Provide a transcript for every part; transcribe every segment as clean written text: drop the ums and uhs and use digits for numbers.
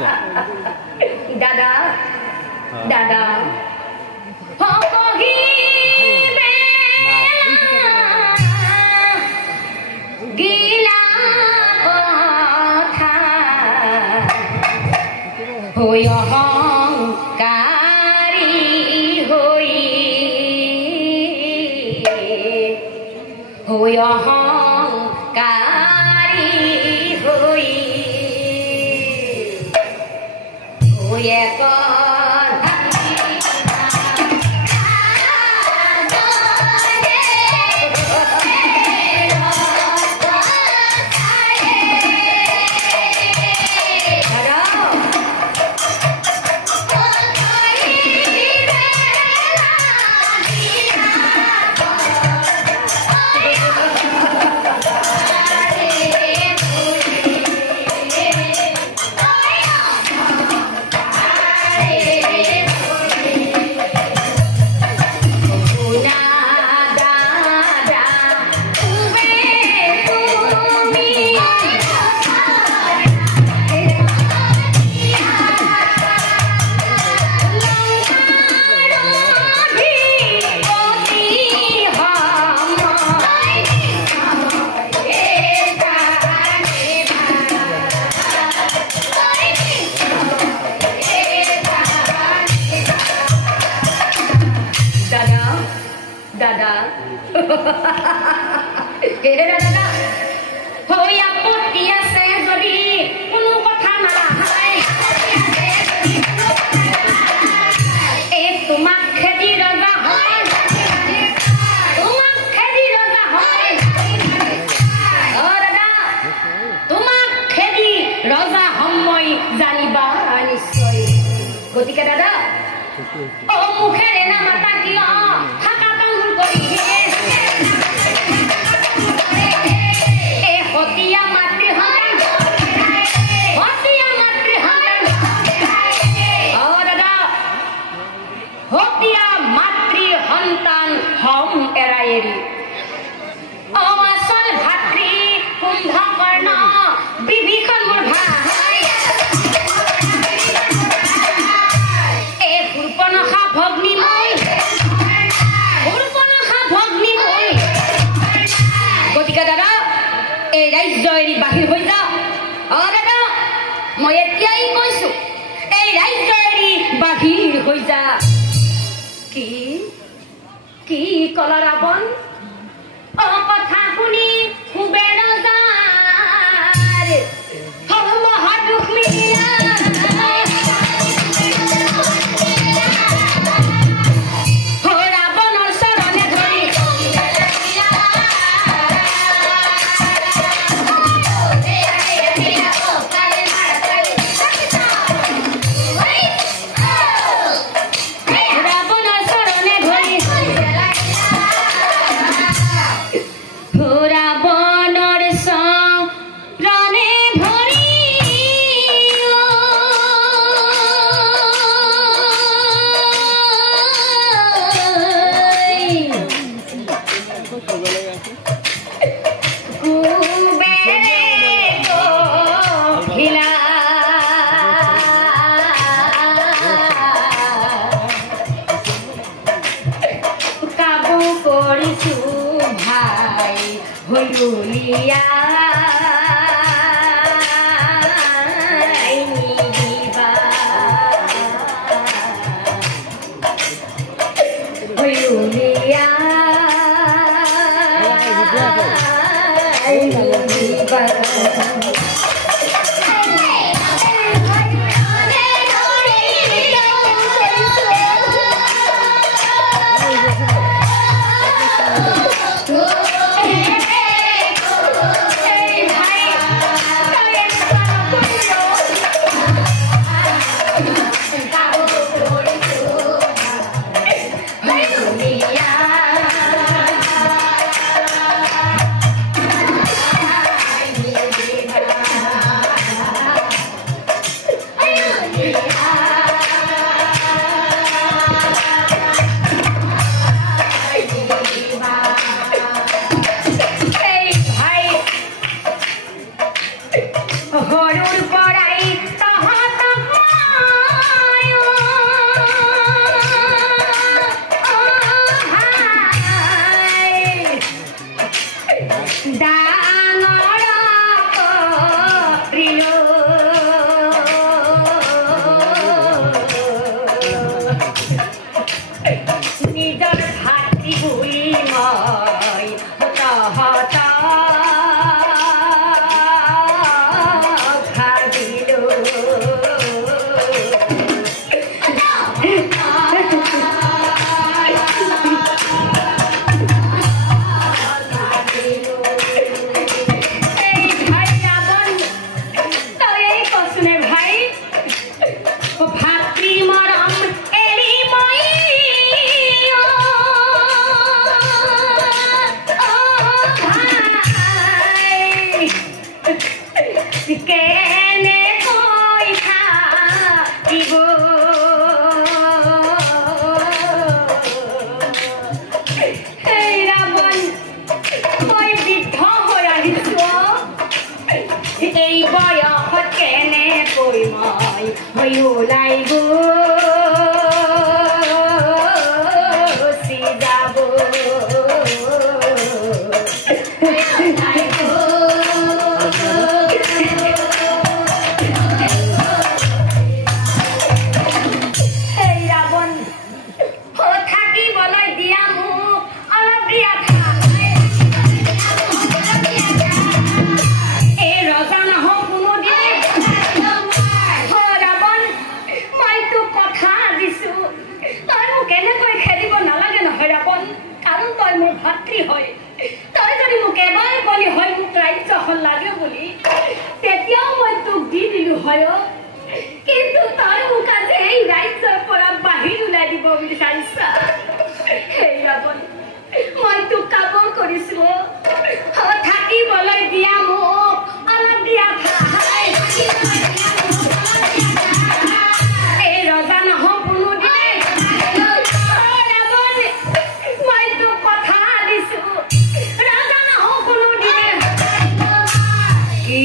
দাদা দাদা গিলা কথা হই অহংকাৰী হই অহংকাৰী হই গতিকে দাদা ও মুখেৰে না মাতা কিয় থাকা তামুল কৰি এ হতিয়া মাতৃ সন্তান ও দাদা হতিয়া মাতৃ সন্তান হম এৰাই এৰি অমাচল ভাতৃ কুম্ভকৰ্ণ বিভীষণ মোৰ ভাই গতিকে দাদা এই ৰাজ্য এৰি বাহিৰ হৈ যা দাদা মই এতিয়াই কৈছো এই ৰাজ্য এৰি বাহিৰ হৈ যা কি কি কলা ৰাৱণ কথা শুনি কুবেৰ ৰজাৰ মহাদুখ মিলা নোলাই গুচি যাব কিন্তু তই মোক আজি এই ৰাজ্যৰ পৰা বাহিৰ ওলাই দিব বিচাৰিছা সেই ৰাৱণ মই তোক কাম কৰিছো থাকিবলৈ দিয়া মোক অলপ দিয়া এই ৰজা নহওঁ কোনোদিনে ৰাৱণ মই তোক কথা দিছো ৰজা নহওঁ কোনোদিনে কি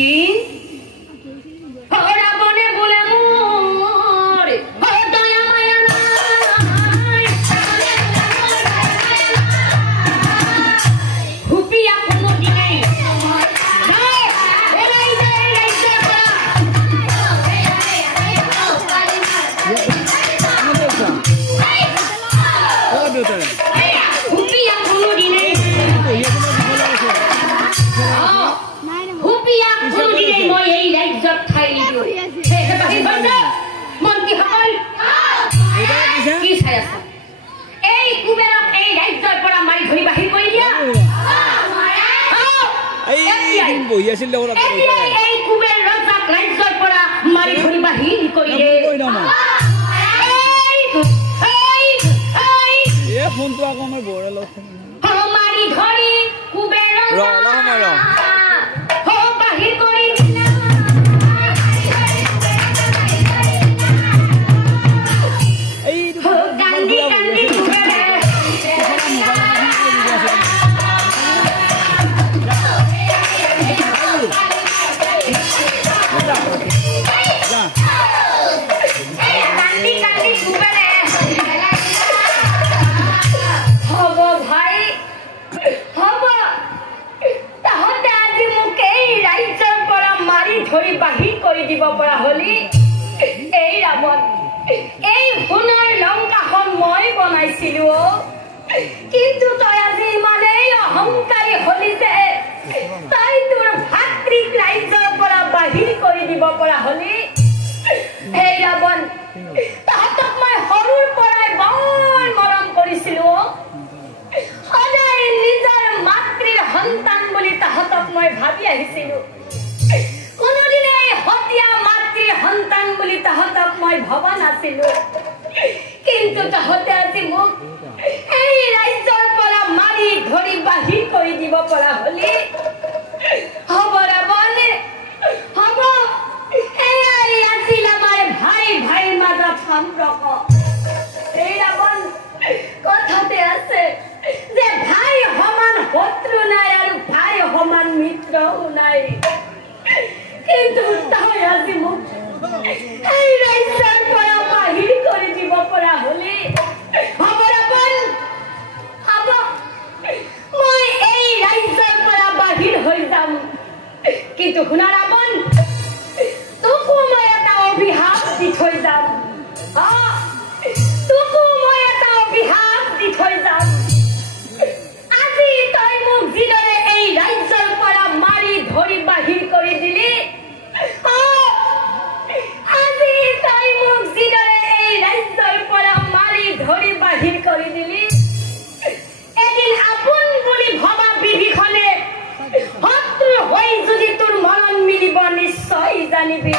কিন্তু তই আজি ইমানেই অহংকাৰী হলি যে তই তোৰ ভাতৃক ৰাজ্যৰ পৰা বাহিৰ কৰি দিব পৰা হলি হে ৰাৱণ তাহাঁতক মই সৰুৰ পৰাই বৰ মৰম কৰিছিলো সদায় নিজৰ মাতৃৰ সন্তান বুলি তাহাঁতক মই ভাবি আহিছিলো কোনোদিনে হতিয়া মাতৃৰ সন্তান বুলি তাহাঁতক মই ভবা নাছিলো কিন্তু তাহাঁতে আজি মোক এই ৰাজ্যৰ পৰা মাৰি ধৰি বাহিৰ কৰি দিব পৰা হলি হ'ব ৰাৱণ হ'ব এয়াই আছিল আমাৰ ভাই ভাইৰ মাজত সম্পৰ্ক এই ৰাৱণ কথাতে আছে যে ভাই সমান শত্ৰু নাই আৰু ভাই সমান মিত্ৰও নাই কিন্তু তই আজি মোক এই ৰাজ্যৰ পৰা বাহিৰ কৰি দিব পৰা হলি হ'ব ৰাৱণ হ'ব মই এই ৰাজ্যৰ পৰা বাহিৰ হৈ যাম কিন্তু শুনা ৰাৱণ তোকো মই এটা অভিশাপ দি থৈ যাম তোকো মই এটা অভিশাপ দি থৈ যাম আজি তই মোক যিদৰে এই ৰাজ্যৰ পৰা মাৰি ধৰি বাহিৰ কৰি দিলি আজি তই মোক যিদৰে এই ৰাজ্যৰ পৰা মাৰি ধৰি বাহিৰ কৰি দিলি এদিন আপোন বুলি ভবা বিভীষণে শত্ৰু হৈ যদি তোৰ মৰণ মিলিব নিশ্চয় জানিবি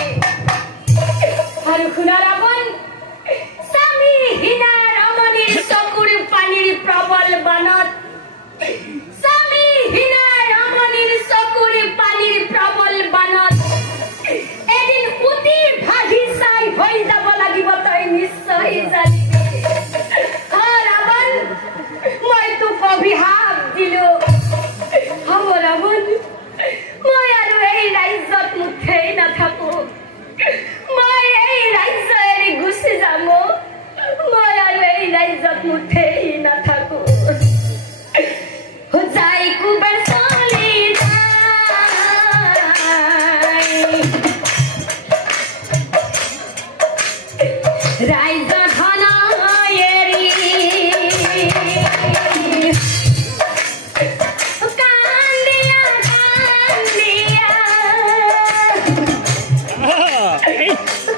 আৰু শুনা ৰাৱণ স্বামীহীনা ৰমণীৰ চকুৰ পানীৰ প্ৰবল বানত স্বামীহীনা ৰমণীৰ চকুৰ পানীৰ প্ৰবল বানত এদিন উটি ভাহি চাই হৈ যাব লাগিব তই নিশ্চয় জানিবি ৰাৱণ মই তোক অভিশাপ দিলো হ'ব ৰাৱণ মই আৰু এই ৰাজ্যত মুঠেই নাথাকো মই এই ৰাজ্যই মুঠেই না থাকো যাই কুবার চলে যায় রাইজ ধনায়েরি কান্দিয়া কান্দিয়া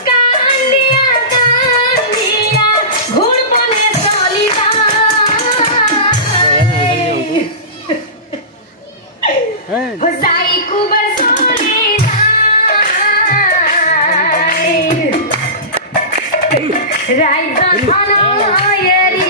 কান্দিয়া কান্দিয়া ঘুর বনে চলি যায় যাই কুবার চলে যায় রাইজ ধনায়েরি